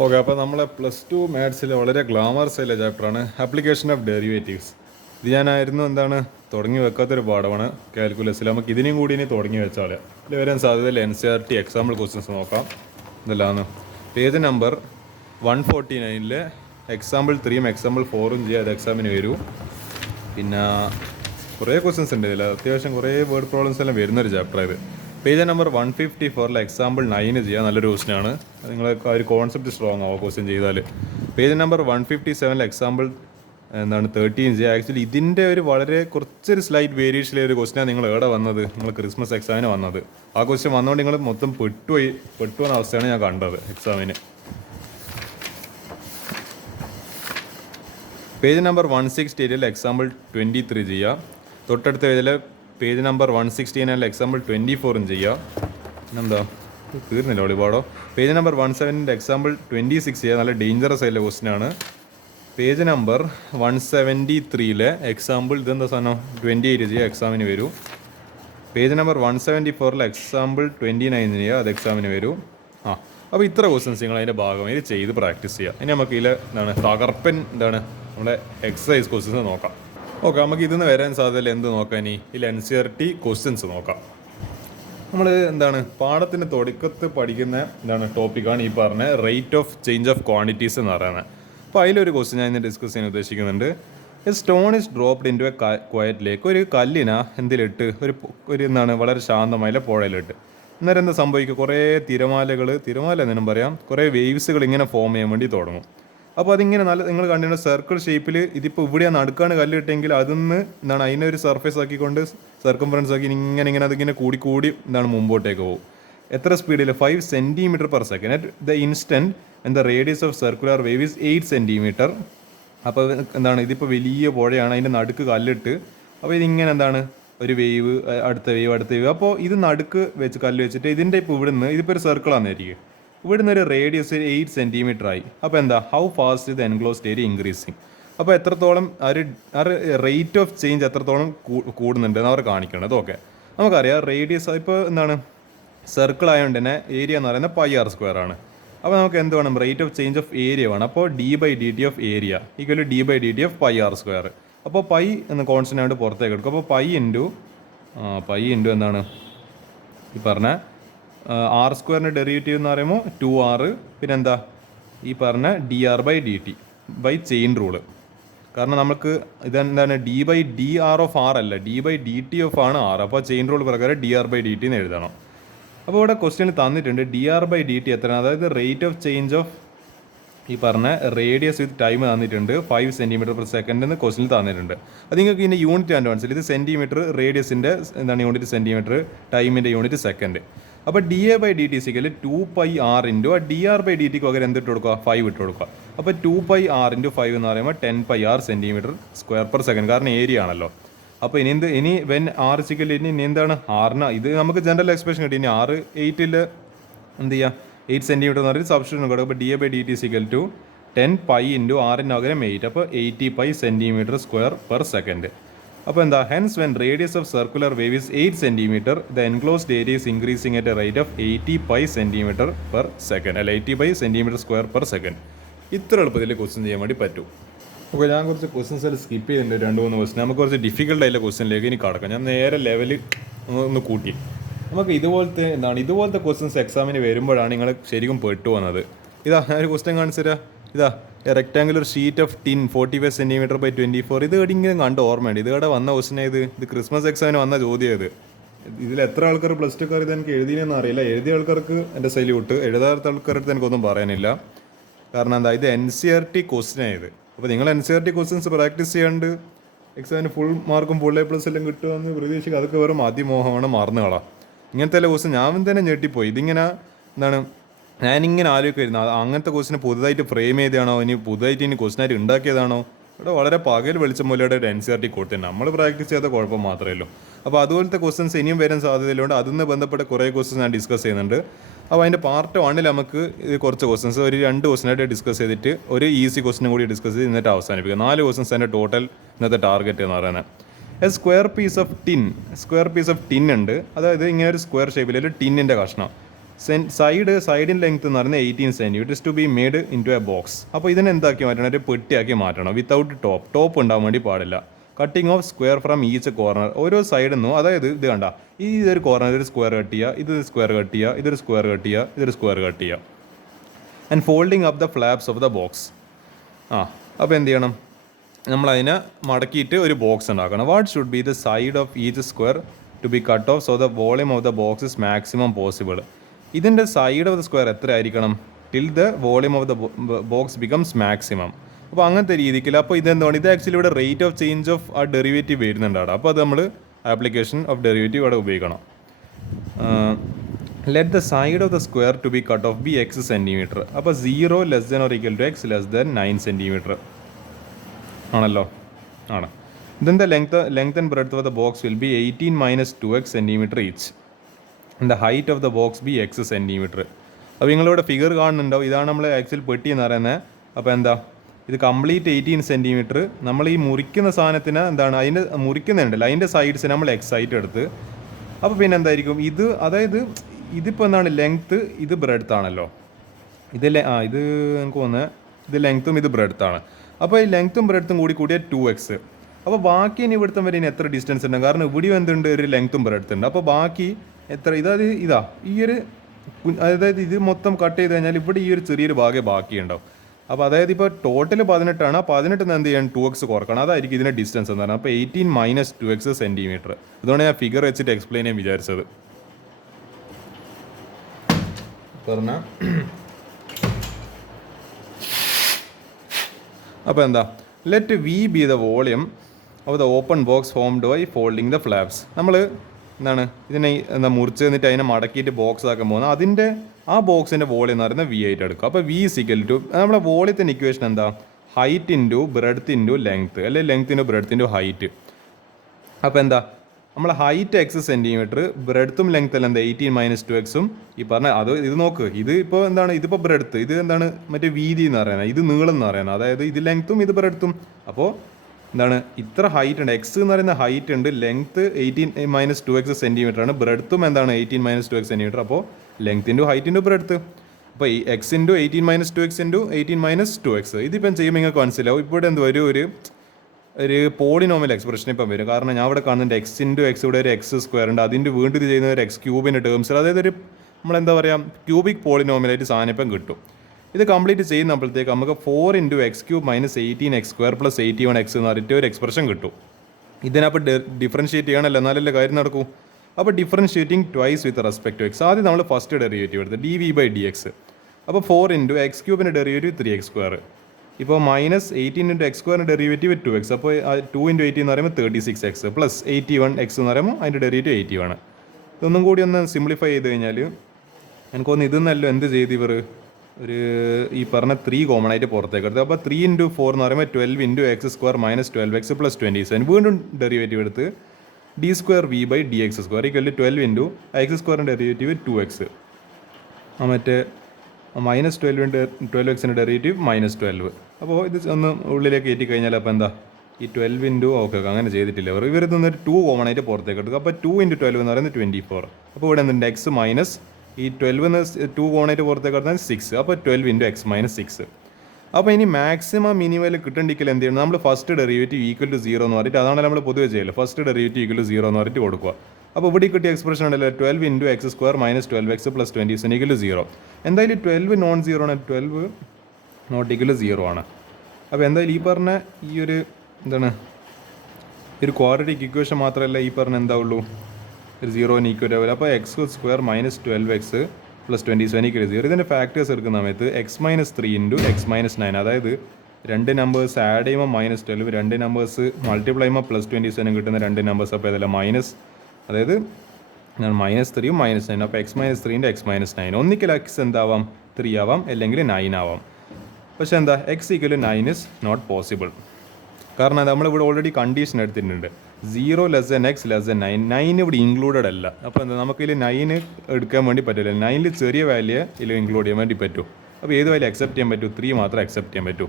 Okay, അപ്പോൾ നമ്മളെ +2 മാത്സിലെ വളരെ ഗ്ലാമറസ് ആയിട്ടുള്ള ചാപ്റ്ററാണ് ആപ്ലിക്കേഷൻ ഓഫ് ഡെറിവേറ്റീവ്സ്. ഇത് ഞാനായിരുന്നു തുടങ്ങി വെക്കാത്തൊരു പാഠമാണ് കാൽക്കുലസിൽ. നമുക്ക് ഇതിനെയും കൂടി ഇനി തുടങ്ങി വെച്ചാൽ ഇതിൽ വരാൻ സാധ്യതയില്ല. NCERT എക്സാമ്പിൾ ക്വസ്റ്റ്യൻസ് നോക്കാം. ഇതെല്ലാമാണ് പേജ് നമ്പർ 149 എക്സാമ്പിൾ 3 എക്സാമ്പിൾ 4 ചെയ്യാം. അത് എക്സാമിന് വരൂ. പിന്നെ കുറേ ക്വസ്റ്റ്യൻസ് ഉണ്ട് ഇതിൽ. അത്യാവശ്യം കുറേ വേർഡ് പ്രോബ്ലംസ് എല്ലാം വരുന്നൊരു ചാപ്റ്ററായത്. പേജ് നമ്പർ 154 എക്സാമ്പിൾ 9 ചെയ്യുക. നല്ലൊരു ക്വസ്റ്റ്യനാണ്. നിങ്ങൾ ആ ഒരു കോൺസെപ്റ്റ് സ്ട്രോങ് ആവും ക്വസ്റ്റ്യൻ ചെയ്താൽ. പേജ് നമ്പർ 157 എക്സാമ്പിൾ 13 ചെയ്യുക. ആക്ച്വലി ഇതിൻ്റെ ഒരു വളരെ കുറച്ചൊരു സ്ലൈറ്റ് വേരിയേഷനിലെ ഒരു ക്വസ്റ്റ്യനാണ് നിങ്ങൾ എവിടെ വന്നത്, നിങ്ങൾ ക്രിസ്മസ് എക്സാമിന് വന്നത്. ആ ക്വസ്റ്റ്യൻ വന്നുകൊണ്ട് നിങ്ങൾ മൊത്തം പെട്ടുവന്ന അവസ്ഥയാണ് ഞാൻ കണ്ടത് എക്സാമിന്. പേജ് നമ്പർ 168 എക്സാമ്പിൾ 23 ചെയ്യുക. തൊട്ടടുത്ത പേജ് നമ്പർ 169 എക്സാമ്പിൾ 24 ചെയ്യുക. എന്താ തീർന്നില്ല ഒരുപാടോ. പേജ് നമ്പർ 170 എക്സാമ്പിൾ 26 ചെയ്യുക. നല്ല ഡേഞ്ചറസ് ആയിട്ടുള്ള ക്വസ്റ്റ്യനാണ്. പേജ് നമ്പർ 173 എക്സാമ്പിൾ ഇതെന്താ സാധനം 28 ചെയ്യുക. എക്സാമിന് വരൂ. പേജ് നമ്പർ 174 എക്സാമ്പിൾ 29 ചെയ്യുക. അത് എക്സാമിന് വരൂ. അപ്പോൾ ഇത്ര ക്വസ്റ്റ്യൻസ് നിങ്ങൾ അതിൻ്റെ ഭാഗമായി ചെയ്ത് പ്രാക്ടീസ് ചെയ്യുക. ഇനി നമുക്ക് തകർപ്പൻ നമ്മുടെ എക്സസൈസ് ക്വസ്റ്റ്യൻസ് നോക്കാം. ഓക്കെ, നമുക്ക് ഇതിന്ന് വരാൻ സാധ്യതയില്ല. എന്ത് നോക്കാം ഇനി NCERT ക്വസ്റ്റ്യൻസ് നോക്കാം. നമ്മൾ പാഠത്തിൻ്റെ തുടക്കത്ത് പഠിക്കുന്ന ടോപ്പിക്കാണ് ഈ പറഞ്ഞ rate of change of quantities എന്ന് പറയുന്നത്. അപ്പോൾ അതിലൊരു ക്വസ്റ്റ്യൻ ഞാൻ ഇന്ന് ഡിസ്കസ് ചെയ്യാൻ ഉദ്ദേശിക്കുന്നുണ്ട്. A stone is dropped into a quiet lake. ഒരു കല്ലിന എന്തിലിട്ട് ഒരു വളരെ ശാന്തമായ പുഴയിലിട്ട്. അന്നേരം എന്താ സംഭവിക്കുക, കുറേ തിരമാല എന്നും പറയാം, കുറേ വേവ്സുകൾ ഇങ്ങനെ ഫോം ചെയ്യാൻ വേണ്ടി തുടങ്ങും. അപ്പോൾ അതിങ്ങനെ നിങ്ങൾ കണ്ടിട്ട് സർക്കിൾ ഷേപ്പിൽ ഇതിപ്പോൾ ഇവിടെയാണ് നടുക്കാണ് കല്ലിട്ടെങ്കിൽ അതിന്ന് അതിനൊരു സർഫേസ് ആക്കിക്കൊണ്ട് സർക്കംഫറൻസ് ആക്കി ഇങ്ങനെ അതിങ്ങനെ കൂടി മുമ്പോട്ടേക്ക് പോകും. എത്ര സ്പീഡിൽ? 5 cm/s. At the instant and the radius of circular wave is 8 cm. അപ്പോൾ ഇതിപ്പോൾ വലിയ പുഴയാണ്, അതിൻ്റെ നടുക്ക് കല്ലിട്ട് അപ്പോൾ ഇതിങ്ങനെ ഒരു വേവ് അടുത്ത വേവ്. അപ്പോൾ ഇത് നടുക്ക് വെച്ച് കല്ല് വെച്ചിട്ട് ഇതിൻ്റെ ഇപ്പോൾ ഇതിപ്പോൾ ഒരു സർക്കിളാണെന്നായിരിക്കും. ഇവിടുന്ന് ഒരു റേഡിയസ് 8 cm ആയി. അപ്പോൾ എന്താ, how fast the enclosed area increasing. അപ്പോൾ എത്രത്തോളം റേറ്റ് ഓഫ് ചേഞ്ച് എത്രത്തോളം കൂടുന്നുണ്ട് എന്ന് അവർ കാണിക്കണം. അതൊക്കെ നമുക്കറിയാം. റേഡിയസ് ഇപ്പോൾ സർക്കിൾ ആയതുകൊണ്ട് തന്നെ ഏരിയ എന്ന് പറയുന്നത് πr² ആണ്. അപ്പോൾ നമുക്ക് എന്ത് വേണം, rate of change of area വേണം. അപ്പോൾ d/dt of area equal d/dt of πr². അപ്പോൾ പൈ എന്ന് കോൺസ്റ്റൻ്റ് ആയിട്ട് പുറത്തേക്ക് എടുക്കും. അപ്പോൾ പൈ ഇൻറ്റു ഈ പറഞ്ഞ r² ഡെറിവേറ്റീവ് എന്ന് പറയുമ്പോൾ 2r, പിന്നെന്താ ഈ പറഞ്ഞ dr/dt ബൈ ചെയിൻ റൂള്. കാരണം നമുക്ക് d/dr ഓഫ് r അല്ല, d/dt ഓഫ് ആണ് r. അപ്പോൾ ചെയിൻ റൂൾ പ്രകാരം dr/dt എന്ന് എഴുതണം. അപ്പോൾ ഇവിടെ ക്വസ്റ്റ്യൻ തന്നിട്ടുണ്ട് dr/dt എത്രയാണ്, അതായത് റേറ്റ് ഓഫ് ചേഞ്ച് ഓഫ് ഈ പറഞ്ഞ റേഡിയസ് വിത്ത് ടൈം തന്നിട്ടുണ്ട് 5 cm/s എന്ന് ക്വസ്റ്റ്യൻ തന്നിട്ടുണ്ട്. അത് നിങ്ങൾക്ക് ഇതിൻ്റെ യൂണിറ്റ് ആൻഡ് മനസ്സിൽ ഇത് സെൻറ്റിമീറ്റർ, റേഡിയസിൻ്റെ യൂണിറ്റ് സെൻറ്റിമീറ്റർ, ടൈമിൻ്റെ യൂണിറ്റ് സെക്കൻഡ്. അപ്പോൾ dA/dt = 2πr ഇൻറ്റു ആ dr/dt പകരം എന്തിട്ട് കൊടുക്കുക, 5 ഇട്ട് കൊടുക്കുക. അപ്പോൾ 2πr ഇൻറ്റു 5 എന്ന് പറയുമ്പോൾ 10πr cm²/s. കാരണം ഏരിയ ആണല്ലോ. അപ്പോൾ ഇനി വെൻ r = ഇനി എന്താണ് r ഇത് നമുക്ക് ജനറൽ എക്സ്പ്രഷൻ കിട്ടി. ഇനി r 8 എന്ത് ചെയ്യുക, 8 cm എന്ന് പറഞ്ഞാൽ സബ്സ്റ്റിറ്റ്യൂഷൻ കൊടുക്കുക. അപ്പോൾ dA/dt = 10π ഇൻറ്റു r-ന് പകരം 8. അപ്പോൾ 80π cm²/s. അപ്പോൾ എന്താ, hence when radius of circular wave is 8 cm, the enclosed area is increasing at a rate of 80π cm/s. അല്ല 80π cm²/s. ഇത്ര എളുപ്പത്തിൽ ക്വസ്റ്റ്യൻ ചെയ്യാൻ വേണ്ടി പറ്റും. ഓക്കെ, ഞാൻ കുറച്ച് ക്വസ്റ്റ്യൻസ് സ്കിപ്പ് ചെയ്തിട്ടുണ്ട്, 2-3 ക്വസ്റ്റ്യൻ. നമുക്ക് കുറച്ച് ഡിഫിക്കൽട്ട് ആയിട്ടുള്ള ക്വസ്റ്റ്യനിലേക്ക് ഇനി കടക്കാം. ഞാൻ നേരെ ലെവൽ ഒന്ന് കൂട്ടി. നമുക്ക് ഇതുപോലത്തെ ക്വസ്റ്റ്യൻസ് എക്സാമിന് വരുമ്പോഴാണ് നിങ്ങൾ ശരിക്കും പെട്ടു വന്നത്. ഞാൻ ഒരു ക്വസ്റ്റ്യൻ കാണിച്ചു തരാം. Rectangular sheet of tin 45 cm/24. ഇത് എവിടെയെങ്കിലും കണ്ട് ഓർമ്മയുണ്ട്? ഇത് വന്ന ക്വസ്റ്റ്യൻ ഇത് ക്രിസ്മസ് എക്സാമിന് വന്ന ചോദ്യം. ഇതിൽ എത്ര ആൾക്കാർ +2 ഇത് എനിക്ക് എഴുതിയെന്ന് അറിയില്ല. എഴുതിയ ആൾക്കാർക്ക് എൻ്റെ സല്യൂട്ട്, എഴുതാത്ത ആൾക്കാരുടെ എനിക്കൊന്നും പറയാനില്ല. കാരണം എന്താ, ഇത് NCERT ക്വസ്റ്റ്യൻ ആയത്. അപ്പോൾ നിങ്ങൾ NCERT ക്വസ്റ്റ്യൻസ് പ്രാക്ടീസ് ചെയ്യാണ്ട് എക്സാമിന് ഫുൾ മാർക്കും ഫുൾ A+ എല്ലാം കിട്ടുമെന്ന് പ്രതീക്ഷിക്കുക. അതൊക്കെ വെറും അതിമോഹമാണ്, മറന്നു കളാം. ഇങ്ങനത്തെ ക്വസ്റ്റ്യൻ ഞാൻ തന്നെ ഞെട്ടിപ്പോയി. ഇതിങ്ങനെ ഞാനിങ്ങനെ ആലോചിക്കുമായിരുന്നു, അങ്ങനത്തെ ക്വസ്റ്റിനെ പുതുതായിട്ട് ഫ്രെയിം ചെയ്തതാണോ, ഇനി പുതുതായിട്ട് ക്വസ്റ്റിനായിട്ട് ഉണ്ടാക്കിയതാണോ. ഇവിടെ വളരെ പകൽ വെളിച്ചം പോലെയുടെ NCERT കൊടുത്തിട്ടുണ്ട്. നമ്മൾ പ്രാക്ടീസ് ചെയ്ത കുഴപ്പം മാത്രമേ ഉള്ളൂ. അപ്പോൾ അതുപോലത്തെ ക്വസ്റ്റ്യൻസ് ഇനിയും വരാൻ സാധ്യതയിലുണ്ട്. അതിന് ബന്ധപ്പെട്ട കുറേ ക്വസ്റ്റ്യൻസ് ഞാൻ ഡിസ്കസ് ചെയ്യുന്നുണ്ട്. അപ്പോൾ അതിൻ്റെ പാർട്ട് 1 നമുക്ക് കുറച്ച് ക്വസ്റ്റ്യൻസ് ഒരു 2 ക്വസ്റ്റ്യനായിട്ട് ഡിസ്കസ് ചെയ്തിട്ട് ഒരു ഈസി ക്വസ്റ്റിനും കൂടി ഡിസ്കസ് ചെയ്ത് എന്നിട്ട് അവസാനിപ്പിക്കുക. 4 ക്വസ്റ്റ്യൻസ് എൻ്റെ ടോട്ടൽ ഇന്നത്തെ ടാർഗറ്റ് എന്ന് പറയുന്നത്. A square piece of tin ഉണ്ട്. അതായത് ഇങ്ങനെ ഒരു സ്ക്വയർ ഷേപ്പിൽ ഒരു ടിന്നിൻ്റെ കഷ്ണം സൈഡിൻ ലെങ്ത് എന്ന് പറയുന്നത് 18 centimetre to be made into a box. അപ്പോൾ ഇതിനെ എന്താക്കി മാറ്റണം, ഒരു പെട്ടിയാക്കി മാറ്റണം വിത്തൗട്ട് ടോപ്പ് ഉണ്ടാവാൻ വേണ്ടി പാടില്ല. Cutting of square from each corner, ഓരോ സൈഡിൽ നിന്നും, അതായത് ഇത് കണ്ട ഇതൊരു കോർണർ ഒരു സ്ക്വയർ കട്ട് ചെയ്യുക, ഇതൊരു സ്ക്വയർ കട്ട് ചെയ്യുക, ഇതൊരു സ്ക്വയർ കട്ട് ചെയ്യുക, ഇതൊരു സ്ക്വയർ കട്ട് ചെയ്യുക. And folding up the flaps of the box. അപ്പോൾ എന്ത് ചെയ്യണം, നമ്മളതിനെ മടക്കിയിട്ട് ഒരു ബോക്സ് ഉണ്ടാക്കണം. What should be the side of each square to be cut of so the volume of the box is maximum possible. ഇതിൻ്റെ side of the square എത്ര ആയിരിക്കണം, till the volume of the box becomes maximum. അപ്പോൾ അങ്ങനത്തെ രീതിക്കില്ല. അപ്പോൾ ഇതെന്താണ്, ഇത് actually ഇവിടെ rate of change of ആ ഡെറിവേറ്റീവ് വരുന്നുണ്ട് അവിടെ. അപ്പോൾ അത് നമ്മൾ ആപ്ലിക്കേഷൻ ഓഫ് ഡെറിവേറ്റീവ് അവിടെ ഉപയോഗിക്കണം. Let the side of the square to be cut off be x centimetre. അപ്പോൾ 0 less than or equal to x less than 9 centimetre ആണല്ലോ. ആണ്. Then the length and breadth of the box will be 18 minus 2x centimeter each. And the height of the box be x centimeter. അപ്പോൾ നിങ്ങളിവിടെ figure കാണുന്നുണ്ടാവും. ഇതാണ് നമ്മൾ actual പെട്ടി എന്ന് പറയുന്നത്. അപ്പോൾ എന്താ, ഇത് കംപ്ലീറ്റ് 18 സെൻറ്റിമീറ്റർ. നമ്മൾ ഈ മുറിക്കുന്ന സാധനത്തിന് എന്താണ്, അതിൻ്റെ മുറിക്കുന്നുണ്ടല്ലോ അതിൻ്റെ സൈഡ്സ് നമ്മൾ എക്സ് ആയിട്ട് എടുത്ത്. അപ്പോൾ പിന്നെ എന്തായിരിക്കും ഇത്, അതായത് ഇതിപ്പോൾ എന്താണ് ലെങ്ത്ത്, ഇത് ബ്രെഡ്ത്ത് ആണല്ലോ. ഇത് എനിക്ക് തോന്നുന്നത് ഇത് ലെങ്ത്തും ഇത് ബ്രെഡ്ത്താണ്. അപ്പോൾ ഈ ലെങ്ത്തും ബ്രെഡ്ത്തും കൂടി കൂടിയ 2x. അപ്പോൾ ബാക്കി ഇനി ഇവിടുത്തെ വരെ ഇനി എത്ര ഡിസ്റ്റൻസ് ഉണ്ട്, കാരണം ഇവിടെയും എന്തുണ്ട്, ഒരു ലെങ്ത്തും ബ്രെഡ്ത്ത് ഉണ്ട്. അപ്പോൾ ബാക്കി എത്ര, ഈ ഒരു അതായത് ഇത് മൊത്തം കട്ട് ചെയ്ത് കഴിഞ്ഞാൽ ഇവിടെ ഈ ഒരു ചെറിയൊരു ഭാഗം ബാക്കിയുണ്ടാവും. അപ്പോൾ അതായത് ഇപ്പോൾ ടോട്ടൽ 18 ആണ്. 18 എന്ത് ചെയ്യണം, 2x കുറക്കണം. അതായിരിക്കും ഇതിൻ്റെ ഡിസ്റ്റൻസ് എന്ന് പറഞ്ഞാൽ. അപ്പോൾ 18 മൈനസ് 2x സെൻറ്റിമീറ്റർ. അതുകൊണ്ട് ഞാൻ ഫിഗർ വെച്ചിട്ട് എക്സ്പ്ലെയിൻ ചെയ്യാൻ വിചാരിച്ചത്. പറഞ്ഞാൽ അപ്പോൾ എന്താ, let V be the volume of the open box formed by folding the flaps. നമ്മൾ എന്താണ് ഇതിനെ മുറിച്ച് എന്നിട്ട് അതിനെ മടക്കിയിട്ട് ബോക്സ് ആക്കാൻ പോകുന്നത്, അതിൻ്റെ ആ ബോക്സിൻ്റെ വോളിയം എന്ന് പറയുന്നത് വി ആയിട്ട് എടുക്കുക. അപ്പോൾ വി സിക്കൽ ടു നമ്മളെ വോളിയത്തിൻ്റെ ഇക്വേഷൻ എന്താ, height into breadth into length, അല്ലെങ്കിൽ length into breadth into height. അപ്പോൾ എന്താ, നമ്മളെ ഹൈറ്റ് എക്സ് സെൻറ്റിമീറ്റർ, ബ്രെഡ്ത്തും ലെങ്ത്ത് എല്ലാം എന്താ 18 മൈനസ് 2x. ഈ പറഞ്ഞ ഇത് നോക്ക്, ഇത് ഇപ്പോൾ എന്താണ്, ഇതിപ്പോൾ ബ്രെഡ്ത്ത്, ഇത് എന്താണ് മറ്റേ വീതി എന്ന് പറയുന്നത്, ഇത് നീളം എന്ന് പറയുന്നത്, അതായത് ഇത് ലെങ്ത്തും ഇത് ബ്രെഡ്ത്തും. അപ്പോൾ എന്താണ്, ഇത്ര ഹൈറ്റ് ഉണ്ട്, എക്സ് എന്ന് പറയുന്ന ഹൈറ്റ് ഉണ്ട്, ലെങ്ത്ത് 18 മൈനസ് 2x സെൻറ്റിമീറ്റർ ആണ്, ബ്രെഡ്ത്തും എന്താണ് 18 മൈനസ് 2x സെൻറ്റിമീറ്റർ. അപ്പോൾ length into height into breadth. അപ്പോൾ ഈ X into 18 minus 2x into 18 minus 2x. ഇതിപ്പം ചെയ്യുമ്പോൾ നിങ്ങൾക്ക് മനസ്സിലാവും ഇപ്പോൾ എന്ത് വരും, ഒരു പോളിനോമിയൽ എക്സ്പ്രഷൻ ഇപ്പം വരും. കാരണം ഞാൻ ഇവിടെ കാണുന്നുണ്ട് എക്സ് ഇൻറ്റു എക്സ്, ഇവിടെ ഒരു എക്സ് സ്ക്വയർ ഉണ്ട്, അതിൻ്റെ വീണ്ടും ഇത് ചെയ്യുന്ന ഒരു എക്സ് ക്യൂബിൻ്റെ ടേംസിൽ, അതായത് ഒരു നമ്മളെന്താ പറയുക ക്യൂബിക് പോളിനോമിയലായിട്ട് സാധനം ഇപ്പം കിട്ടും. ഇത് കംപ്ലീറ്റ് ചെയ്യുന്നപ്പോഴത്തേക്ക് നമുക്ക് 4 into X cube minus 18x square plus 81x എന്ന് പറഞ്ഞിട്ട് ഒരു എക്സ്പ്രഷൻ കിട്ടും. ഇതിനപ്പോൾ ഡിഫറൻഷ്യേറ്റ് ചെയ്യണമല്ലോ, എന്നാലല്ലേ കാര്യം നടക്കൂ. അപ്പോൾ differentiating twice with respect to x. ആദ്യം നമ്മൾ ഫസ്റ്റ് ഡെറിവേറ്റീവ് എടുത്ത് dv/dx. അപ്പോൾ 4 ഇൻറ്റു എക്സ് ക്യൂബിൻ്റെ ഡെറിവേറ്റീവ് 3x സ്ക്വയർ. ഇപ്പോൾ മൈനസ് 18 ഇൻറ്റു എക്സ് സ്ക്വയറിൻ്റെ ഡെറിവേറ്റീവ് 2x. അപ്പോൾ 2 ഇൻറ്റു 18 എന്ന് പറയുമ്പോൾ 36x പ്ലസ് 81x എന്ന് പറയുമ്പോൾ അതിൻ്റെ ഡെറിവേറ്റീവ് 81. ഇതൊന്നും കൂടി ഒന്ന് സിംപ്ലിഫൈ ചെയ്ത് കഴിഞ്ഞാൽ എനിക്കൊന്ന് ഇതെന്നല്ലോ എന്ത് ചെയ്ത് ഇവർ ഈ പറഞ്ഞ 3 കോമൺ ആയിട്ട് പുറത്തേക്ക് എടുത്ത്. അപ്പോൾ 3 ഇൻറ്റു 4 എന്ന് പറയുമ്പോൾ 12 into x square minus 12x plus 27. വീണ്ടും ഡെറിവേറ്റീവ് എടുത്ത് d²v/dx square equal to 12 into x സ്ക്വയറിൻ്റെ ഡെറിവേറ്റീവ് 2x. മറ്റേ മൈനസ് 12 ഇൻറ്റു 12xൻ്റെ ഡെറിവേറ്റീവ് മൈനസ് 12. അപ്പോൾ ഇത് ഒന്ന് ഉള്ളിലേക്ക് കയറ്റി കഴിഞ്ഞാൽ അപ്പോൾ എന്താ, ഈ 12 ഇൻറ്റു ഓക്കെ അങ്ങനെ ചെയ്തിട്ടില്ല ഇവർ നിന്നൊരു 2 കോമൺ ആയിട്ട് പുറത്തേക്ക് എടുക്കുക. അപ്പോൾ 2 ഇൻറ്റു 12 എന്ന് പറയുന്നത് 24. അപ്പോൾ ഇവിടെ എന്തുണ്ട്, എക്സ് മൈനസ് ഈ 12 എന്ന് 2 കോമൺ ആയിട്ട് പുറത്തേക്ക് എടുത്താൽ 6. അപ്പോൾ 12 ഇൻറ്റു എക്സ് മൈനസ് 6. അപ്പോൾ ഇനി മാക്സിമം മിനിമം കിട്ടേണ്ടിക്കൽ എന്ത് ചെയ്യണം, നമ്മൾ ഫസ്റ്റ് ഡെറിവേറ്റീവ് ഈക്വൽ ടു 0 എന്ന് പറഞ്ഞിട്ട്, അതാണ് നമ്മൾ പൊതുവെ ചെയ്യല്, ഫസ്റ്റ് ഡെറിവേറ്റീവ് ഈക്വൽ ടു 0 എന്ന് പറഞ്ഞിട്ട് കൊടുക്കുക. അപ്പോൾ ഇവിടെ കിട്ടിയ എക്സ്പ്രഷൻ ഉണ്ടല്ലോ 12 into x square minus 12x plus 27 equal to 0. എന്തായാലും 12 നോൺ 0 ആണ്, 12 നോട്ട് ഈക്വൽ ടു 0 ആണ്. അപ്പോൾ എന്തായാലും ഈ പറഞ്ഞ ഈ ഒരു എന്താണ് ഒരു ക്വാഡ്രാറ്റിക് ഇക്വേഷൻ മാത്രമല്ല ഈ പറഞ്ഞ എന്താവുള്ളൂ ഒരു 0 ഈക്വൽ ആവില്ല. അപ്പോൾ X square minus 12x plus 27 equal 0. ഇതിൻ്റെ ഫാക്ടേഴ്സ് എടുക്കുന്ന സമയത്ത് X minus 3 into X minus 9, അതായത് 2 നമ്പേഴ്സ് ആഡ് ചെയ്യുമ്പോൾ മൈനസ് 12, 2 നമ്പേഴ്സ് മൾട്ടിപ്ലൈ ചെയ്യുമ്പോൾ പ്ലസ് 27 കിട്ടുന്ന 2 നമ്പേഴ്സ്. അപ്പോൾ ഇതല്ല മൈനസ്, അതായത് -3 -9. അപ്പോൾ എക്സ് മൈനസ് 3 എക്സ് മൈനസ് 9. ഒന്നിക്കൽ എക്സ് എന്താവാം 3 ആവാം, അല്ലെങ്കിൽ 9 ആവാം. പക്ഷേ എന്താ x equal 9 is not possible. കാരണം നമ്മളിവിടെ ഓൾറെഡി കണ്ടീഷൻ എടുത്തിട്ടുണ്ട് 0 less than x less than 9. 9 ഇവിടെ ഇൻക്ലൂഡഡ് അല്ല. അപ്പോൾ എന്താ നമുക്കിതിൽ 9 എടുക്കാൻ വേണ്ടി പറ്റില്ല. 9 ചെറിയ വാല്യൂ ഇതിൽ ഇൻക്ലൂഡ് ചെയ്യാൻ വേണ്ടി പറ്റൂ. അപ്പോൾ ഏത് വാല്യൂ അക്സെപ്റ്റ് ചെയ്യാൻ പറ്റൂ, 3 മാത്രം അക്സെപ്റ്റ് ചെയ്യാൻ പറ്റൂ.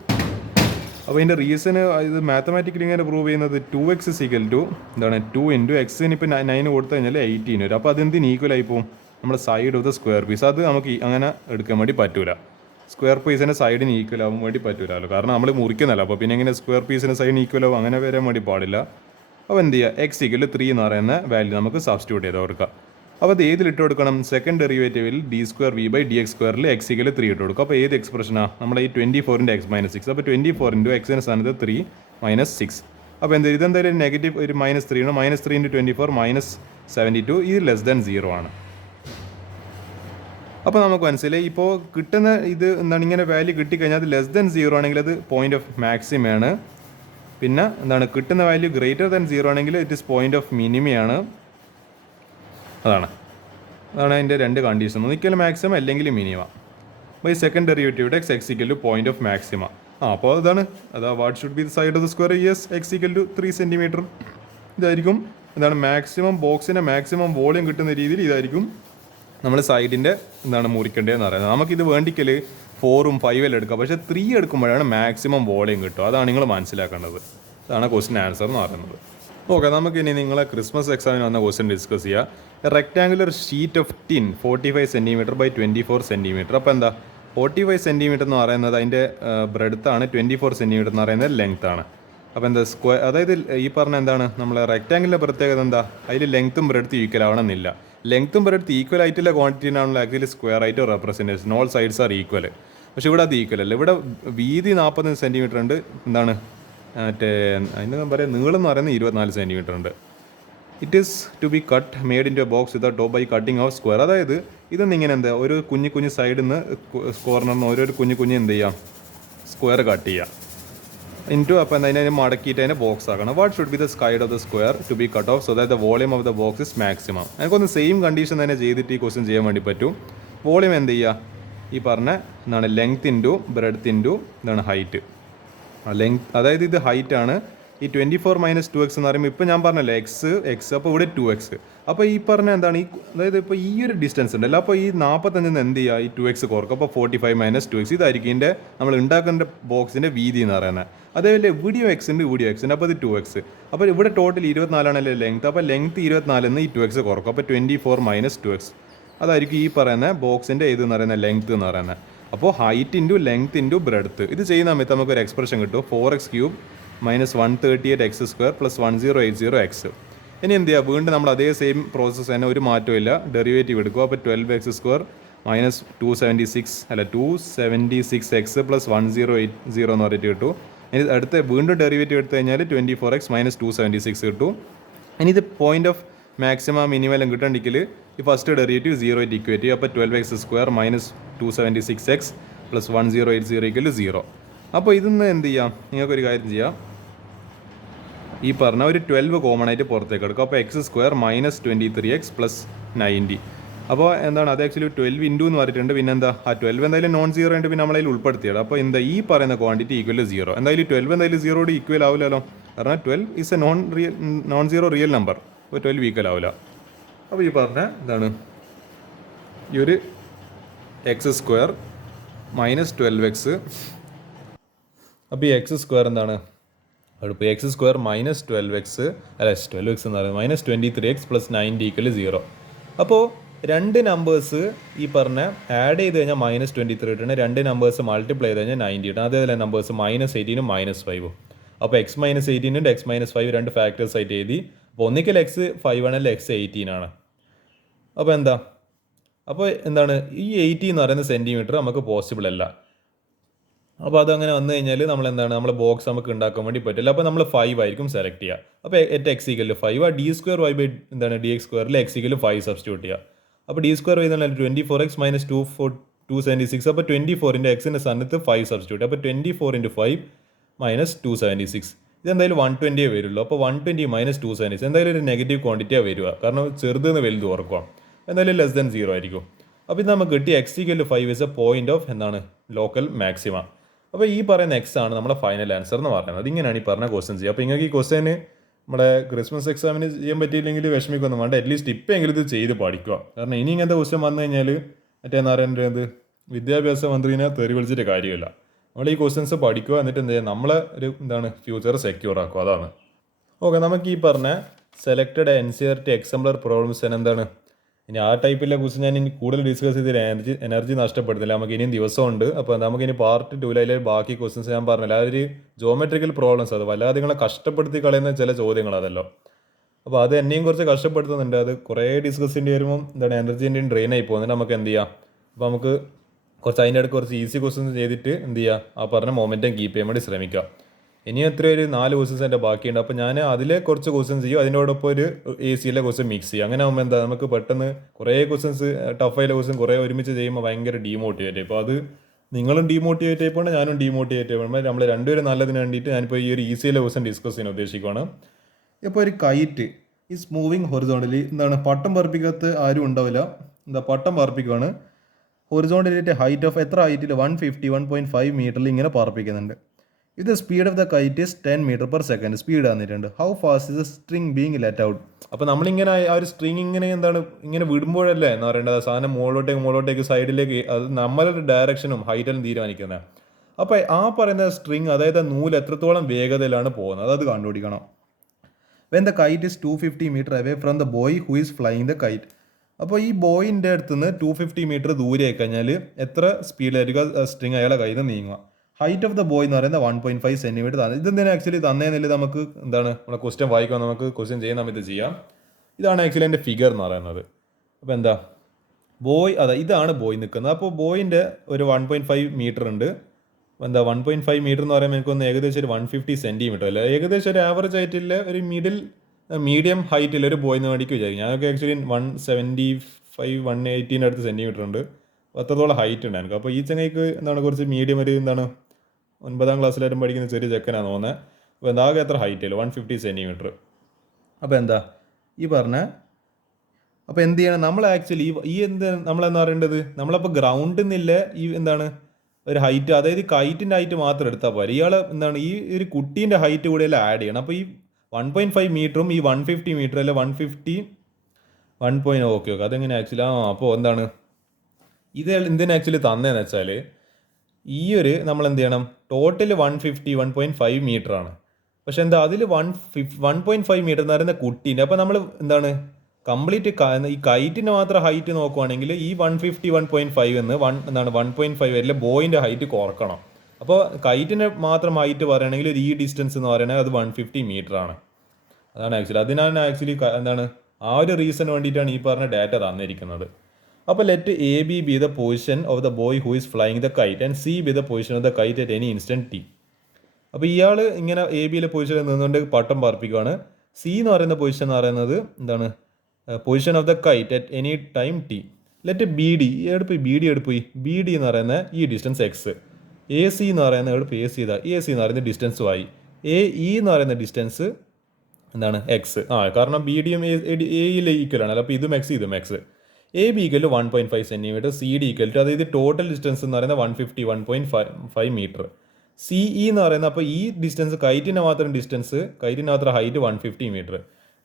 അപ്പോൾ ഇതിൻ്റെ റീസൺ ഇത് മാത്തമാറ്റിക്കലി ഇങ്ങനെ പ്രൂവ് ചെയ്യുന്നത് 2x ഇസ് ഈക്വൽ ടു എന്താണ് 2 ഇൻറ്റു എക്സിന് ഇപ്പോൾ 9 കൊടുത്തു കഴിഞ്ഞാൽ 18 വരും. അപ്പോൾ അതെന്തിന് ഈക്വൽ ആയി പോകും, നമ്മൾ side of the square piece. അത് നമുക്ക് അങ്ങനെ എടുക്കാൻ വേണ്ടി പറ്റൂല. സ്ക്വയർ പീസിൻ്റെ സൈഡിന് ഈക്വൽ ആവാൻ വേണ്ടി പറ്റൂലല്ലോ, കാരണം നമ്മൾ മുറിക്കുന്നല്ലോ. അപ്പോൾ പിന്നെ എങ്ങനെ സ്ക്വയർ പീസിൻ്റെ സൈഡിന് ഈക്വൽ ആവും, അങ്ങനെ വരാൻ വേണ്ടി പാടില്ല. അപ്പോൾ എന്ത് ചെയ്യുക, എക്സ് ഈക്വൽ 3 എന്ന് പറയുന്ന വാല്യൂ നമുക്ക് സബ്സ്റ്റിറ്റ്യൂട്ട് ചെയ്ത് കൊടുക്കുക. അപ്പോൾ അത് ഏതിലിട്ട് കൊടുക്കണം, സെക്കൻഡ് ഡെറിവേറ്റീവിൽ D square V by D X സ്ക്വയറിൽ എക്സ് ഈക്വൽ 3 ഇട്ട് കൊടുക്കും. അപ്പോൾ ഏത് എക്സ്പ്രഷനാണ്, നമ്മൾ ഈ 24 എക്സ് മൈനസ് 6. അപ്പോൾ 24 ഇൻറ്റു എക്സിൻ്റെ സ്ഥാനത്ത് 3 മൈനസ് 6. അപ്പോൾ എന്ത് ഇതെന്തായാലും നെഗറ്റീവ് ഒരു -3 ആണ്. -3 ഇൻറ്റു 24 -72. ഇത് ലെസ് ദാൻ 0 ആണ്. അപ്പോൾ നമുക്ക് മനസ്സിലായി ഇപ്പോൾ കിട്ടുന്ന ഇത് എന്താണ്, ഇങ്ങനെ വാല്യൂ കിട്ടിക്കഴിഞ്ഞാൽ അത് ലെസ് ദാൻ 0 ആണെങ്കിൽ അത് പോയിന്റ് ഓഫ് മാക്സിമയാണ്. പിന്നെ എന്താണ്, കിട്ടുന്ന വാല്യൂ ഗ്രേറ്റർ ദാൻ 0 ആണെങ്കിൽ ഇറ്റ് ഇസ് പോയിന്റ് ഓഫ് മിനിമയാണ്. അതാണ് അതിൻ്റെ രണ്ട് കണ്ടീഷൻ, ഒന്നിക്കൽ മാക്സിമം അല്ലെങ്കിൽ minima. By second derivative x x equal to point of maxima. അപ്പോൾ അതാ what should be the side of the square, yes x equal to 3 centimetre. ഇതായിരിക്കും എന്താണ് മാക്സിമം ബോക്സിൻ്റെ മാക്സിമം വോളിയം കിട്ടുന്ന രീതിയിൽ ഇതായിരിക്കും നമ്മൾ സൈഡിൻ്റെ മുറിക്കേണ്ടതെന്ന് പറയുന്നത്. നമുക്കിത് വേണ്ടിക്കൽ 4ഉം 5 എടുക്കാം, പക്ഷേ 3 എടുക്കുമ്പോഴാണ് മാക്സിമം വോളിയം കിട്ടുക. അതാണ് നിങ്ങൾ മനസ്സിലാക്കേണ്ടത്. അതാണ് ക്വസ്റ്റ്യൻ ആൻസർ എന്ന് പറയുന്നത്. ഓക്കെ, നമുക്കിനി നിങ്ങളെ ക്രിസ്മസ് എക്സാമിന് വന്ന ക്വസ്റ്റ്യൻ ഡിസ്കസ് ചെയ്യുക. Rectangular sheet of tin 45 centimetre by 24 centimetre. അപ്പോൾ എന്താ 45 സെൻറ്റിമീറ്റർ എന്ന് പറയുന്നത് അതിൻ്റെ ബ്രെഡ്ത്താണ്, 24 സെൻറ്റിമീറ്റർ എന്ന് പറയുന്നത് ലെങ്ത് ആണ്. അപ്പോൾ എന്താ സ്ക്വയർ, അതായത് ഈ പറഞ്ഞ എന്താണ് നമ്മൾ റെക്ടാങ്കിളിൻ്റെ പ്രത്യേകത എന്താ, അതിൽ ലെങ്ത്തും ബ്രെഡ്ത്തും ഈക്വൽ ആവണമെന്നില്ല. ലെങ്ത്തും ബ്രെഡ്ത്ത് ഈക്വൽ ആയിട്ടുള്ള ക്വാണ്ടിറ്റിനാണല്ലോ ആക്ച്വലി സ്ക്വയർ ആയിട്ട് representation, all sides are equal. പക്ഷേ ഇവിടെ അത് ഈക്വൽ അല്ല. ഇവിടെ വീതി 40 സെൻറ്റിമീറ്റർ ഉണ്ട്, എന്താണ് മറ്റേ അതിന് പറയുക നീളം എന്ന് പറയുന്നത് 24 സെൻറ്റിമീറ്റർ ഉണ്ട്. It is to be cut made into a box with top by cutting of square. അതായത് ഇതൊന്നും ഇങ്ങനെ എന്താ ഒരു കുഞ്ഞു സൈഡിൽ നിന്ന് കോർണറിൽ നിന്ന് ഓരോ കുഞ്ഞു എന്ത് ചെയ്യാം, സ്ക്വയർ കട്ട് ചെയ്യുക ഇൻറ്റു. അപ്പോൾ എന്താ അതിനെ മടക്കിയിട്ട് അതിനെ ബോക്സ് ആക്കണം. What should be the side of the square to be cut of so that the volume of the box is maximum. എനിക്കൊന്ന് സെയിം കണ്ടീഷൻ തന്നെ ചെയ്തിട്ട് ഈ ക്വസ്റ്റ്യൻ ചെയ്യാൻ വേണ്ടി പറ്റും. വോളിയം എന്ത് ചെയ്യുക, ഈ പറഞ്ഞ length into breadth into height. Length അതായത് ഇത് ഹൈറ്റ് ആണ്. ഈ 24 - 2x എന്ന് പറയുമ്പോൾ ഇപ്പോൾ ഞാൻ പറഞ്ഞല്ലോ എക്സ് അപ്പോൾ ഇവിടെ 2x. അപ്പോൾ ഈ പറഞ്ഞ എന്താണ് ഈ അതായത് ഇപ്പോൾ ഈ ഒരു ഡിസ്റ്റൻസ് ഉണ്ടല്ലോ, അപ്പോൾ ഈ 45 എന്ത് ചെയ്യുക, ഈ 2x കുറക്കും. അപ്പോൾ 45 - 2x ഇതായിരിക്കും ഇതിൻ്റെ നമ്മൾ ഉണ്ടാക്കുന്ന ബോക്സിൻ്റെ വീതി എന്ന് പറയുന്നത്. അതേപോലെ വീഡിയോ എക്സ് ഉണ്ട്, അപ്പോൾ ഇത് 2x. അപ്പോൾ ഇവിടെ ടോട്ടൽ 24 ആണല്ലോ ലെങ്ത്. അപ്പോൾ ലെങ്ത് 24 ഈ 2x കുറക്കും. അപ്പോൾ 24 - 2x അതായിരിക്കും ഈ പറയുന്ന ബോക്സിൻ്റെ ഇത് എന്ന് പറയുന്നത് ലെങ്ത് എന്ന് പറയുന്നത്. അപ്പോൾ height into length into breadth ഇത് ചെയ്യുന്ന സമയത്ത് നമുക്കൊരു എക്സ്പ്രഷൻ കിട്ടും, 4x³ - 138x² + 1080x. ഇനി എന്ത് ചെയ്യുക, വീണ്ടും നമ്മൾ അതേ സെയിം പ്രോസസ്സ് തന്നെ, ഒരു മാറ്റവും ഇല്ല. ഡെറിവേറ്റീവ് എടുക്കുക. അപ്പോൾ 12x² - 276x + 1080 എന്ന് പറഞ്ഞിട്ട് കിട്ടും. ഇനി അടുത്ത വീണ്ടും ഡെറിവേറ്റീവ് എടുത്തു കഴിഞ്ഞാൽ 24x - 276 കിട്ടും. ഇനി ഇത് പോയിന്റ് ഓഫ് മാക്സിമം മിനിമം കിട്ടണമെങ്കിൽ ഈ ഫസ്റ്റ് ഡെറിവേറ്റീവ് 0 ആയിട്ട് ഇക്വേറ്റ് ചെയ്യും. അപ്പോൾ 12x² - 276x + 1080 = 0. അപ്പോൾ ഇതിന്ന് എന്ത് ചെയ്യാം, നിങ്ങൾക്കൊരു കാര്യം ചെയ്യാം, ഈ പറഞ്ഞ ഒരു 12 കോമൺ ആയിട്ട് പുറത്തേക്ക് എടുക്കും. അപ്പോൾ x² - 23x + 90. അപ്പോൾ എന്താണ് അത് ആക്ച്വലി 12 ഇൻറ്റു എന്ന് പറഞ്ഞിട്ടുണ്ട്. പിന്നെ എന്താ ആ 12 എന്തായാലും നോൺ സീറോ ഉണ്ട്, പിന്നെ നമ്മളതിൽ ഉൾപ്പെടുത്തിയത്. അപ്പോൾ എന്താ ഈ പറയുന്ന ക്വാണ്ടിറ്റി ഈക്വൽ 0. എന്തായാലും 12 എന്തായാലും 0യോട് ഈക്വൽ ആവില്ലല്ലോ, കാരണം 12 is A non zero real number. അപ്പോൾ 12 ഈക്വൽ ആവില്ല. അപ്പോൾ ഈ പറഞ്ഞ എന്താണ് ഈ ഒരു x² - 12x. അപ്പോൾ ഈ x² എന്താണ് ഇപ്പോൾ x² - 12x അല്ല 12x എന്ന് പറയുന്നത് -23x + 90 = 0. അപ്പോൾ രണ്ട് നമ്പേഴ്സ് ഈ പറഞ്ഞ ആഡ് ചെയ്ത് കഴിഞ്ഞാൽ -23 കിട്ടണം. രണ്ട് നമ്പേഴ്സ് മൾട്ടിപ്ലൈ ചെയ്ത് കഴിഞ്ഞാൽ 90 കിട്ടണം. അതേപോലെ നമ്പേഴ്സ് -18ഉം -5. അപ്പോൾ x - 18 ഉണ്ട്, x - 5 രണ്ട് ഫാക്ടേഴ്സ് ആയിട്ട് എഴുതി. അപ്പോൾ ഒന്നിക്കൽ x 5 ആണെങ്കിൽ x 18 ആണ്. അപ്പോൾ എന്താണ് ഈ 80 എന്ന് പറയുന്ന സെൻറ്റിമീറ്റർ നമുക്ക് പോസിബിൾ അല്ല. അപ്പോൾ അതങ്ങനെ വന്നു കഴിഞ്ഞാൽ നമ്മൾ എന്താണ് നമ്മളെ ബോക്സ് നമുക്ക് ഉണ്ടാക്കാൻ വേണ്ടി പറ്റില്ല. അപ്പോൾ നമ്മൾ 5 ആയിരിക്കും സെലക്ട് ചെയ്യുക. അപ്പോൾ x = 5 ആ d² y ബൈ എന്താണ് dx² x = 5 സബ്സ്റ്റിറ്റ്യൂട്ട് ചെയ്യുക. അപ്പോൾ d² y എന്നാൽ 24x - 276. അപ്പോൾ 24 എക്സിൻ്റെ സ്ഥാനത്ത് 5 സബ്സ്റ്റിറ്റ്യൂട്ട്. അപ്പോൾ 24 × 5 - 276. ഇതെന്തായാലും 120 വരുള്ളൂ. അപ്പോൾ 120 - 276 എന്തായാലും ഒരു നെഗറ്റീവ് ക്വാണ്ടിറ്റിയാണ് വരിക, കാരണം ചെറുതെന്ന് വലുത് ഓർക്കുക. എന്തായാലും ലെസ് ദാൻ 0 ആയിരിക്കും. അപ്പോൾ ഇത് നമുക്ക് കിട്ടി x = 5 is A point of എന്താണ് ലോക്കൽ മാക്സിമ. അപ്പോൾ ഈ പറയുന്ന x ആണ് നമ്മുടെ ഫൈനൽ ആൻസർ എന്ന് പറയുന്നത്. അതിങ്ങനെയാണ് ഈ പറഞ്ഞ ക്വസ്റ്റ്യൻ ചെയ്യുക. അപ്പോൾ നിങ്ങൾക്ക് ഈ ക്വസ്റ്റ്യന് നമ്മുടെ ക്രിസ്മസ് എക്സാമിന് ചെയ്യാൻ പറ്റിയില്ലെങ്കിൽ വിഷമിക്കൊന്നും വേണ്ട, അറ്റ്ലീസ്റ്റ് ഇപ്പോഴെങ്കിലും ഇത് ചെയ്ത് പഠിക്കുക. കാരണം ഇനി ഇങ്ങനത്തെ ക്വസ്റ്റ്യൻ വന്നു കഴിഞ്ഞാൽ മറ്റേ പറയുന്നത് വിദ്യാഭ്യാസ മന്ത്രിനെ തെറി വിളിച്ചിട്ട് കാര്യമില്ല. നമ്മൾ ഈ ക്വസ്റ്റ്യൻസ് പഠിക്കുക, എന്നിട്ട് എന്ത് ചെയ്യുക, നമ്മളെ ഒരു ഫ്യൂച്ചർ സെക്യൂർ ആക്കുക. അതാണ് ഓക്കെ. നമുക്ക് ഈ പറഞ്ഞ സെലക്റ്റഡ് NCERT എക്സാംപ്ലർ പ്രോബ്ലംസ് എന്താണ് ഇനി ആ ടൈപ്പിലെ ക്വസ്റ്റ്യൻ ഞാൻ ഇനി കൂടുതൽ ഡിസ്കസ് ചെയ്ത് എനർജി നഷ്ടപ്പെടുന്നില്ല. നമുക്ക് ഇനിയും ദിവസമുണ്ട്. അപ്പോൾ നമുക്കിനി പാർട്ട് 2 അതിലെ ബാക്കി ക്വസ്റ്റ്യൻസ് ഞാൻ പറഞ്ഞില്ല. അതൊരു ജോമെട്രിക്കൽ പ്രോബ്ലംസ്, അത് വല്ലാതെ നിങ്ങളെ കഷ്ടപ്പെടുത്തി കളയുന്ന ചില ചോദ്യങ്ങൾ അതല്ലോ. അപ്പോൾ അത് എന്നെയും കുറച്ച് കഷ്ടപ്പെടുത്തുന്നുണ്ട്. അത് കുറേ ഡിസ്കസ് ചെയ്യേണ്ടി വരുമ്പോൾ എന്താണ് എനർജീൻ്റെയും ഡ്രെയിൻ ആയി പോകുന്നുണ്ട്. നമുക്ക് എന്ത് ചെയ്യാം, അപ്പോൾ നമുക്ക് കുറച്ച് അതിൻ്റെ ഇടയ്ക്ക് കുറച്ച് ഈസി ക്വസ്റ്റ്യൻസ് ചെയ്തിട്ട് എന്ത് ചെയ്യുക, ആ പറഞ്ഞ മൊമെൻറ്റം കീപ്പ് ചെയ്യാൻ വേണ്ടി ശ്രമിക്കുക. ഇനിയും എത്രയോ ഒരു 4 ക്വസ്റ്റ്യൻസ് എൻ്റെ ബാക്കിയുണ്ട്. അപ്പോൾ ഞാൻ അതിലെ കുറച്ച് ക്വസ്റ്റ്യൻസ് ചെയ്യും, അതിനോടൊപ്പം ഒരു സിയിലെ ക്വസ്റ്റ്യൻ മിക്സ് ചെയ്യും. അങ്ങനെ ആകുമ്പോൾ എന്താ നമുക്ക് പെട്ടെന്ന് കുറേ ക്വസ്റ്റ്യൻസ് ടഫായിട്ടുള്ള ക്വസ്റ്റ്യൻ കുറേ ഒരുമിച്ച് ചെയ്യുമ്പോൾ ഭയങ്കര ഡീമോട്ടിവേറ്റ്. ഇപ്പോൾ അത് നിങ്ങളും ഡീമോട്ടിവേറ്റ് ആയിപ്പോണ്ട് ഞാനും ഡീമോട്ടിവേറ്റ് ആയിപ്പോൾ നമ്മൾ രണ്ടുപേരും നല്ലതിന് വേണ്ടിയിട്ട് ഞാനിപ്പോൾ ഈ ഒരു ഈസിയിലെ ക്വസ്റ്റ്യൻ ഡിസ്കസ് ചെയ്യാൻ ഉദ്ദേശിക്കുകയാണ്. ഇപ്പോൾ ഒരു കൈറ്റ് ഈസ് മൂവിങ് ഹൊറിസോണ്ടലി, എന്താണ് പട്ടം പറപ്പിക്കകത്ത് ആരും ഉണ്ടാവില്ല, എന്താ പട്ടം പറപ്പിക്കുകയാണ്. ഹൊറിസോണ്ടലിൻ്റെ ഹൈറ്റ് ഓഫ് എത്ര ഹൈറ്റിൽ 151.5 മീറ്ററിൽ ഇങ്ങനെ പറപ്പിക്കുന്നുണ്ട്. ഇത് speed of the kite is 10 metre per second speed തന്നിട്ടുണ്ട്. How fast is the string being let out. അപ്പോൾ നമ്മളിങ്ങനെ ആ ഒരു സ്ട്രിങ് ഇങ്ങനെ എന്താണ് ഇങ്ങനെ വിടുമ്പോഴല്ലേ എന്ന് പറയേണ്ടത്, സാധനം മുകളിലോട്ടേക്ക് സൈഡിലേക്ക് അത് നമ്മളുടെ ഡയറക്ഷനും ഹൈറ്റും തീരുമാനിക്കുന്നത്. അപ്പോൾ ആ പറയുന്ന സ്ട്രിങ്, അതായത് നൂല് എത്രത്തോളം വേഗതയിലാണ് പോകുന്നത് അത് കണ്ടുപിടിക്കണം. When the kite is 250 metre away from the boy who is flying the kite. അപ്പോൾ ഈ ബോയിൻ്റെ അടുത്ത് നിന്ന് 250 മീറ്റർ ദൂരെ ആയി കഴിഞ്ഞാൽ എത്ര സ്പീഡിലായിരിക്കും സ്ട്രിങ് അയാളെ കയ്യിൽ നിന്ന് നീങ്ങുക. ഹൈറ്റ് ഓഫ് ദ ബോയ് എന്ന് പറയുന്നത് 1.5 സെൻറ്റിമീറ്റർ തന്നെ. ഇതെന്തിനാ ആക്ച്വലി തന്നേന്നില്ല, നമുക്ക് എന്താണ് നമ്മളെ ക്വസ്റ്റ്യൻ വായിക്കാൻ നമുക്ക് ക്വസ്റ്റ്യൻ ചെയ്യുന്ന സമയത്ത് ചെയ്യാം. ഇതാണ് ആക്ച്വലി എൻ്റെ ഫിഗർ എന്ന് പറയുന്നത്. അപ്പോൾ എന്താ ബോയ്, അതാ ഇതാണ് ബോയ് നിൽക്കുന്നത്. അപ്പോൾ ബോയിൻ്റെ ഒരു 1.5 മീറ്റർ ഉണ്ട്. എന്താ 1.5 മീറ്റർ എന്ന് പറയുമ്പോൾ എനിക്കൊന്ന് ഏകദേശം ഒരു 150 സെൻറ്റിമീറ്റർ അല്ല, ഏകദേശം ഒരു ആവറേജ് ഹൈറ്റിൽ ഒരു മീഡിയം ഹൈറ്റിൽ ഒരു ബോയ് എന്ന് വേണ്ടിക്ക് വിചാരിക്കും. ഞങ്ങൾക്ക് ആക്ച്വലി 175 180 അടുത്ത് സെൻറ്റിമീറ്റർ ഉണ്ട്, അത്രത്തോളം ഹൈറ്റ് ഉണ്ട് എനിക്ക്. അപ്പോൾ ഈ ചങ്ങയ്ക്ക് എന്താണ് കുറച്ച് മീഡിയം ഒരു എന്താണ് 9ാം ക്ലാസ്സിലായിട്ടും പഠിക്കുന്ന ചെറിയ ചെക്കനാണ് തോന്നുന്നത്. അപ്പോൾ എന്താകെ എത്ര ഹൈറ്റ് അല്ല 150 സെൻറ്റിമീറ്റർ. അപ്പോൾ എന്താ ഈ പറഞ്ഞ, അപ്പോൾ എന്ത് ചെയ്യണം നമ്മൾ ആക്ച്വലി നമ്മളെന്താ പറയേണ്ടത്, നമ്മളപ്പോൾ ഗ്രൗണ്ടിൽ നിന്നില്ല ഈ എന്താണ് ഒരു ഹൈറ്റ്, അതായത് കൈറ്റിൻ്റെ ഹൈറ്റ് മാത്രം എടുത്താൽ പോരെ. ഇയാൾ എന്താണ് ഈ ഒരു കുട്ടീൻ്റെ ഹൈറ്റ് കൂടെയല്ല ആഡ് ചെയ്യണം. അപ്പോൾ ഈ 1.5 മീറ്ററും ഈ 150 മീറ്റർ അല്ല 150 ഓക്കെ അതെങ്ങനെ ആക്ച്വലി അപ്പോൾ എന്താണ് ഇത് എന്തിനാ ആക്ച്വലി തന്നതെന്ന് വെച്ചാൽ ഈ ഒരു നമ്മൾ എന്ത് ചെയ്യണം ടോട്ടൽ 150 മീറ്റർ ആണ്. പക്ഷെ എന്താ അതിൽ 1.5 മീറ്റർ എന്ന് പറയുന്ന കുട്ടീൻ്റെ, അപ്പോൾ നമ്മൾ എന്താണ് കംപ്ലീറ്റ് ഈ കൈറ്റിൻ്റെ മാത്രം ഹൈറ്റ് നോക്കുവാണെങ്കിൽ ഈ 150 എന്ന് എന്താണ് 1.5 വരെ ബോയിൻ്റെ ഹൈറ്റ് കുറക്കണം. അപ്പോൾ കൈറ്റിൻ്റെ മാത്രം ഹൈറ്റ് പറയുകയാണെങ്കിൽ ഈ ഡിസ്റ്റൻസ് എന്ന് പറയുന്നത് അത് 150 മീറ്റർ ആണ്. അതാണ് ആക്ച്വലി ആക്ച്വലി എന്താണ് ആ ഒരു റീസൺ വേണ്ടിയിട്ടാണ് ഈ പറഞ്ഞ ഡാറ്റ തന്നിരിക്കുന്നത്. അപ്പോൾ let A B the position of the boy who is flying the KITE and C B the position of the kite at any instant T. അപ്പോൾ ഇയാൾ ഇങ്ങനെ എ ബിയിലെ പൊസിഷനിൽ നിന്നുകൊണ്ട് പട്ടം പറപ്പിക്കുകയാണ്. സി എന്ന് പറയുന്ന പൊസിഷൻ എന്ന് പറയുന്നത് എന്താണ് position of the kite at any time T. Let B D എടുപ്പോയി ബി ഡി എന്ന് പറയുന്ന ഈ ഡിസ്റ്റൻസ് എക്സ്, എ സി എന്ന് പറയുന്ന എടുപ്പ് എ സി എന്ന് പറയുന്ന ഡിസ്റ്റൻസ് വൈ, എ ഇ എന്ന് പറയുന്ന ഡിസ്റ്റൻസ് എന്താണ് എക്സ്. കാരണം ബി ഡിയും എയിൽ ഈക്വൽ ആണല്ലോ, അപ്പോൾ ഇതും x. A B equal to 1.5 centimetre, C D equal to അതായത് ടോട്ടൽ ഡിസ്റ്റൻസ് എന്ന് പറയുന്നത് 150 മീറ്റർ. സി ഇ എന്ന് പറയുന്നത് അപ്പോൾ ഈ ഡിസ്റ്റൻസ് കൈറ്റിൻ്റെ മാത്രം height 150 metre.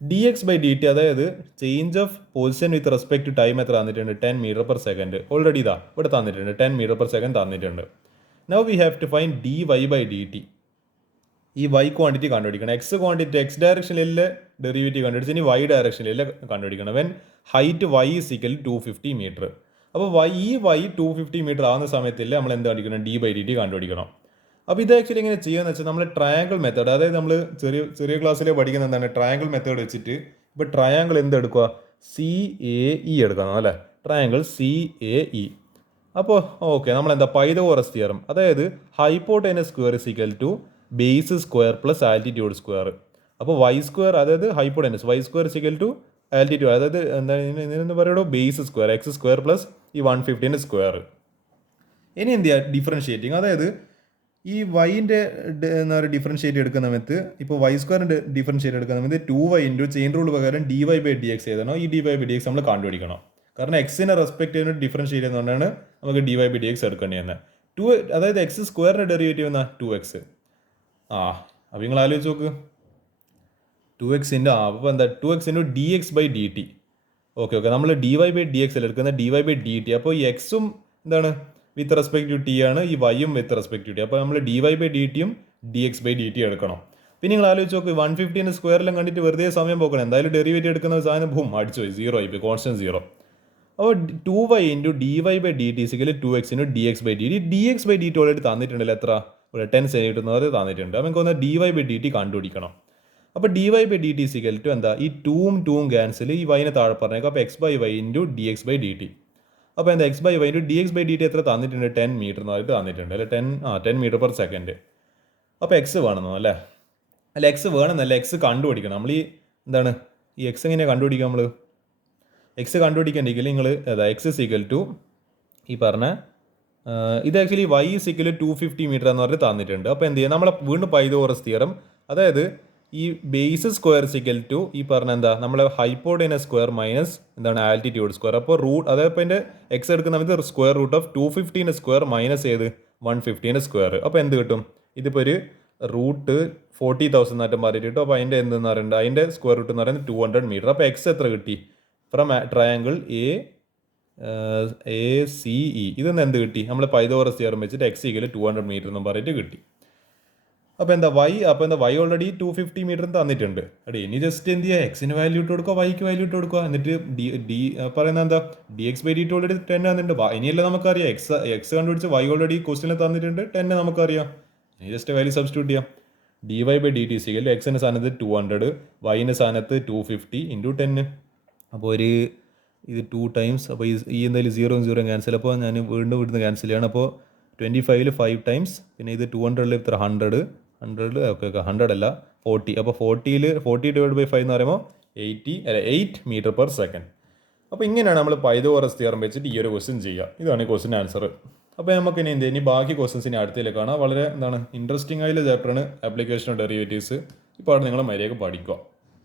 D X by D T അതായത് change of position with respect to time എത്ര തന്നിട്ടുണ്ട് 10 മീറ്റർ പെർ സെക്കൻഡ്. ഓൾറെഡി ഇവിടെ തന്നിട്ടുണ്ട് 10 മീറ്റർ പെർ സെക്കൻഡ് തന്നിട്ടുണ്ട്. Now we have to find d y by D t. ഈ y quantity കണ്ടുപിടിക്കണം. X quantity x ഡയറക്ഷനിലെ derivative കണ്ടുപിടിച്ച് ഇനി വൈ ഡയറക്ഷനിലെ കണ്ടുപിടിക്കണം. When height y is equal 250 metre. അപ്പോൾ ഈ വൈ 250 മീറ്റർ ആവുന്ന സമയത്തിൽ നമ്മൾ എന്ത് കണ്ടുപിടിക്കണം ഡി ബൈ ഡി ടി കണ്ടുപിടിക്കണം. അപ്പോൾ ഇത് ആക്ച്വലി എങ്ങനെ ചെയ്യുകയെന്ന് വെച്ചാൽ നമ്മൾ ട്രയാങ്കിൾ മെത്തേഡ്, അതായത് നമ്മൾ ചെറിയ ക്ലാസ്സിൽ പഠിക്കുന്ന എന്താണ് ട്രയാങ്കിൾ മെത്തേഡ് വെച്ചിട്ട് ഇപ്പോൾ ട്രയാങ്കിൾ എന്തെടുക്കുക സി എ ഇ എടുക്കണം അല്ലേ, ട്രയാങ്കിൾ സി എ ഇ. അപ്പോൾ ഓക്കെ നമ്മളെന്താ പൈതഗോറസ് തിയറം, അതായത് hypotenuse square is equal to base square plus altitude square. അപ്പോൾ വൈ സ്ക്വയർ അതായത് hypotenuse Y square is equal to altitude, അതായത് എന്താണ് പറയുമോ base square X square plus ഈ 150 square. ഇനി എന്ത് ചെയ്യുക ഡിഫറൻഷിയേറ്റിംഗ്, അതായത് ഈ വൈൻ്റെ എന്താ പറയുക ഡിഫറൻഷിയേറ്റ് എടുക്കുന്ന സമയത്ത് ഇപ്പോൾ വൈ സ്ക്വയറിൻ്റെ ഡിഫറൻഷിയേറ്റ് എടുക്കുന്ന സമയത്ത് 2y ഇൻറ്റു ചെയിൻ റൂൾ പ്രകാരം dy ബൈ ഡി എക്സ് ചെയ്തണം. ഈ dy ബൈ ഡി എക്സ് നമ്മൾ കണ്ടുപിടിക്കണം. കാരണം എക്സിനെ റെസ്പെക്ട് ചെയ്യുന്ന ഡിഫറൻഷിയേറ്റ് ചെയ്യുന്നതുകൊണ്ടാണ് നമുക്ക് dy ബൈ ഡി എക്സ് എടുക്കേണ്ടി തന്നെ. അതായത് എക്സ് സ്ക്വയറിൻ്റെ ഡെറിവേറ്റീവ് എന്നാ 2x. അപ്പോൾ നിങ്ങൾ ആലോചിച്ച് നോക്ക് 2x അപ്പോൾ എന്താ 2x into d X by D t. Okay നമ്മൾ dy ബൈ ഡി എക്സ് എടുക്കുന്ന dy ബൈ ഡി ടി. അപ്പോൾ ഈ എക്സും എന്താണ് വിത്ത് റെസ്പെക്ട് ടു ടി ആണ്, ഈ വൈയും വിത്ത് റെസ്പെക്ട് ടു ടി. അപ്പോൾ നമ്മൾ dy ബൈ ഡി ടിയും d X by D t എടുക്കണം. പിന്നെ നിങ്ങൾ ആലോചിച്ച് നോക്ക് 150 സ്ക്വയറിലും കണ്ടിട്ട് വെറുതെ സമയം പോക്കണം. എന്തായാലും ഡെറിവേറ്റീവ് എടുക്കുന്ന സാധനം അടിച്ചു പോയി 0 ആയിപ്പോയി, കോൺസ്റ്റന്റ് 0. അപ്പോൾ 2y into dy/dt is equal 2x into dx/dt. dx/dt already തന്നിട്ടുണ്ടല്ലോ എത്ര, ഇവിടെ 10 സെൻറ്റിമീറ്റർ എന്ന് പറഞ്ഞ് തന്നിട്ടുണ്ട്. അപ്പോൾ നമുക്ക് ഒന്ന് dy/dt കണ്ടുപിടിക്കണം. അപ്പോൾ dy/dt ഇസിക്കൽ ടു എന്താ, ഈ 2ഉം ക്യാൻസൽ, ഈ വൈനെ താഴെ പറഞ്ഞേക്കാം. അപ്പോൾ x/y ഇൻറ്റു dx/dt. അപ്പോൾ എന്താ x/y ഇൻറ്റു dx/dt എത്ര തന്നിട്ടുണ്ട്, 10 മീറ്റർ എന്ന് പറഞ്ഞിട്ട് തന്നിട്ടുണ്ട് അല്ലേ, 10 മീറ്റർ പെർ സെക്കൻഡ്. അപ്പോൾ എക്സ് വേണമെന്നോ അല്ലേ, അല്ല എക്സ് വേണമെന്നല്ല, എക്സ് കണ്ടുപിടിക്കണം നമ്മൾ. ഈ എന്താണ് ഈ എക്സ് എങ്ങനെയാണ് കണ്ടുപിടിക്കുക നമ്മൾ, എക്സ് കണ്ടുപിടിക്കണ്ടെങ്കിൽ നിങ്ങൾ അതാ എക്സ് സിക്കൽ ടു ഈ പറഞ്ഞ ഇത് ആക്ച്വലി വൈ സിക്കൽ 250 മീറ്റർ എന്ന് പറഞ്ഞിട്ട് തന്നിട്ടുണ്ട്. അപ്പോൾ എന്ത് ചെയ്യുക, നമ്മളെ വീണ്ടും പൈതഗോറസ് തിയറം, അതായത് ഈ ബേസ് സ്ക്വയർ സിക്കൽ ടു ഈ പറഞ്ഞ എന്താ നമ്മളെ ഹൈപ്പോഡൈനസ് സ്ക്വയർ മൈനസ് എന്താണ് ആൽറ്റിറ്റ്യൂഡ് സ്ക്വയർ. അപ്പോൾ റൂട്ട്, അതായത് ഇപ്പോൾ എൻ്റെ എക്സ് എടുക്കുന്ന സമയത്ത് square root of 250 square minus ഏത് 150 സ്ക്വയർ. അപ്പോൾ എന്ത് കിട്ടും, ഇതിപ്പോൾ ഒരു റൂട്ട് 40,000 എന്നായിട്ടും മാറിയിട്ട് കിട്ടും. അപ്പോൾ അതിൻ്റെ എന്തെന്ന് പറയുന്നത്, അതിൻ്റെ സ്ക്വയർ റൂട്ട് എന്ന് പറയുന്നത് 200 മീറ്റർ. അപ്പോൾ എക്സ് എത്ര കിട്ടി, ഫ്രം ട്രയാങ്കിൾ ACE ഇതൊന്ന് എന്ത് കിട്ടി, നമ്മൾ പൈതഗോറസ് തിയറം വെച്ചിട്ട് എക്സ് ഈക്വൽ 200 മീറ്റർ എന്നും പറഞ്ഞിട്ട് കിട്ടി. അപ്പോൾ എന്താ വൈ ഓൾറെഡി 250 മീറ്റർ തന്നിട്ടുണ്ട്. അടേ ഇനി ജസ്റ്റ് എന്ത് ചെയ്യുക, എക്സിന് വാല്യൂ ഇട്ട് കൊടുക്കുക, വൈക്ക് വാല്യൂ ഇട്ട് കൊടുക്കുക. എന്നിട്ട് പറയുന്നത് എന്താ, dx/dt ഓൾറെഡി 10 തന്നിട്ടുണ്ട്. ഇനിയല്ല നമുക്കറിയാം, എക്സ് കണ്ടുപിടിച്ച് വൈ ഓൾറെഡി ക്വസ്റ്റിനിൽ തന്നിട്ടുണ്ട് 10 നമുക്കറിയാം. ഇനി ജസ്റ്റ് വാല്യൂ സബ്സ്റ്റിറ്റ്യൂട്ട് ചെയ്യാം. dy/dt ഇസിക്കൽ എക്സിൻ്റെ സ്ഥാനത്ത് 200, വൈൻ്റെ സ്ഥാനത്ത് 250 ഇൻറ്റു 10. അപ്പോൾ ഇത് 2 ടൈംസ്, അപ്പോൾ ഈ എന്തായാലും 0 ക്യാൻസൽ. അപ്പോൾ ഞാൻ വീണ്ടും ഇവിടുന്ന് ക്യാൻസൽ ചെയ്യണം. അപ്പോൾ 25 5 ടൈംസ്, പിന്നെ ഇത് 200 ഇത്ര 100 ഓക്കെ 100 അല്ല 40. അപ്പോൾ 40/5 എന്ന് പറയുമ്പോൾ 8 മീറ്റർ പെർ സെക്കൻഡ്. അപ്പോൾ ഇങ്ങനെയാണ് നമ്മൾ പൈതഗോറസ് തിയറം വെച്ചിട്ട് ഈ ഒരു ക്വസ്റ്റ്യൻ ചെയ്യുക. ഇതാണ് ഈ ക്വസ്റ്റ്യൻ ആൻസർ. അപ്പോൾ നമുക്ക് ഇനി ബാക്കി ക്വസ്റ്റ്യൻസിന് അടുത്തേക്ക് കാണാം. വളരെ ഇൻട്രസ്റ്റിംഗ് ആയിട്ടുള്ള ചാപ്റ്ററാണ് ആപ്ലിക്കേഷൻ ഓഫ് ഡെറിവേറ്റീവ്സ്. ഇപ്പോൾ അവിടെ നിങ്ങൾ മര്യാദയ്ക്ക് പഠിക്കുക.